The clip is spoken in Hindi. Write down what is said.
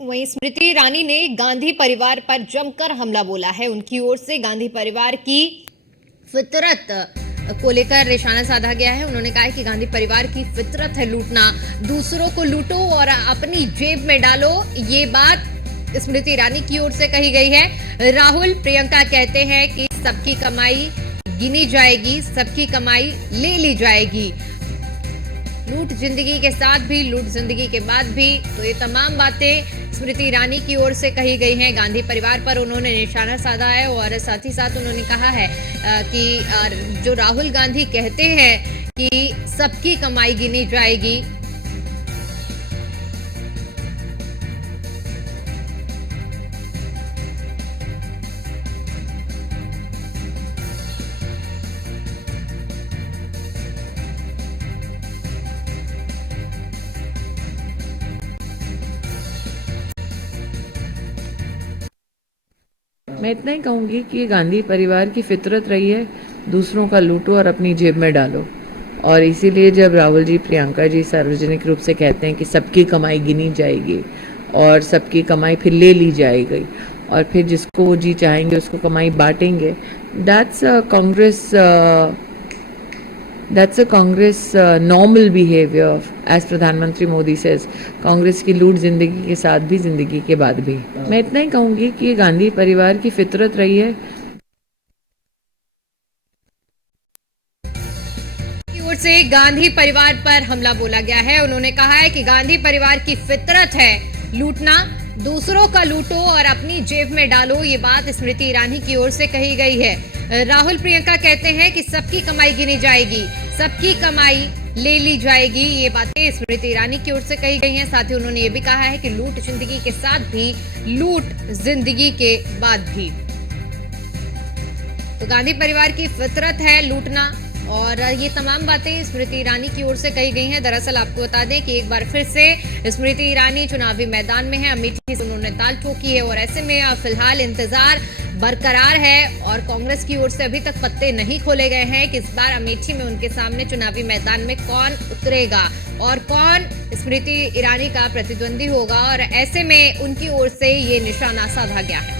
वहीं स्मृति ईरानी ने गांधी परिवार पर जमकर हमला बोला है। उनकी ओर से गांधी परिवार की फितरत को लेकर निशाना साधा गया है। उन्होंने कहा है कि गांधी परिवार की फितरत है लूटना, दूसरों को लूटो और अपनी जेब में डालो। ये बात स्मृति ईरानी की ओर से कही गई है। राहुल प्रियंका कहते हैं कि सबकी कमाई गिनी जाएगी, सबकी कमाई ले ली जाएगी। लूट जिंदगी के साथ भी, लूट जिंदगी के बाद भी। तो ये तमाम बातें स्मृति ईरानी की ओर से कही गई हैं। गांधी परिवार पर उन्होंने निशाना साधा है और साथ ही साथ उन्होंने कहा है कि जो राहुल गांधी कहते हैं कि सबकी कमाई गिनी जाएगी, मैं इतना ही कहूँगी कि गांधी परिवार की फितरत रही है दूसरों का लूटो और अपनी जेब में डालो। और इसीलिए जब राहुल जी प्रियंका जी सार्वजनिक रूप से कहते हैं कि सबकी कमाई गिनी जाएगी और सबकी कमाई फिर ले ली जाएगी और फिर जिसको वो जी चाहेंगे उसको कमाई बांटेंगे, that's a Congress normal behavior, as प्रधानमंत्री मोदी says. कांग्रेस की लूट जिंदगी के साथ भी, जिंदगी के बाद भी। मैं इतना ही कहूँगी कि गांधी परिवार की फितरत रही है। की ओर से गांधी परिवार पर हमला बोला गया है। उन्होंने कहा है कि गांधी परिवार की फितरत है लूटना, दूसरों का लूटो और अपनी जेब में डालो। ये बात स्मृति ईरानी की ओर से कही गई है। राहुल प्रियंका कहते हैं कि सबकी कमाई गिनी जाएगी, सबकी कमाई ले ली जाएगी। ये बातें स्मृति ईरानी की ओर से कही गई हैं। साथ ही उन्होंने ये भी कहा है कि लूट जिंदगी के साथ भी, लूट जिंदगी के बाद भी। तो गांधी परिवार की फितरत है लूटना और ये तमाम बातें स्मृति ईरानी की ओर से कही गई हैं। दरअसल आपको बता दें कि एक बार फिर से स्मृति ईरानी चुनावी मैदान में है। अमेठी से उन्होंने ताल ठोकी है और ऐसे में फिलहाल इंतजार बरकरार है और कांग्रेस की ओर से अभी तक पत्ते नहीं खोले गए हैं कि इस बार अमेठी में उनके सामने चुनावी मैदान में कौन उतरेगा और कौन स्मृति ईरानी का प्रतिद्वंदी होगा। और ऐसे में उनकी ओर से ये निशाना साधा गया है।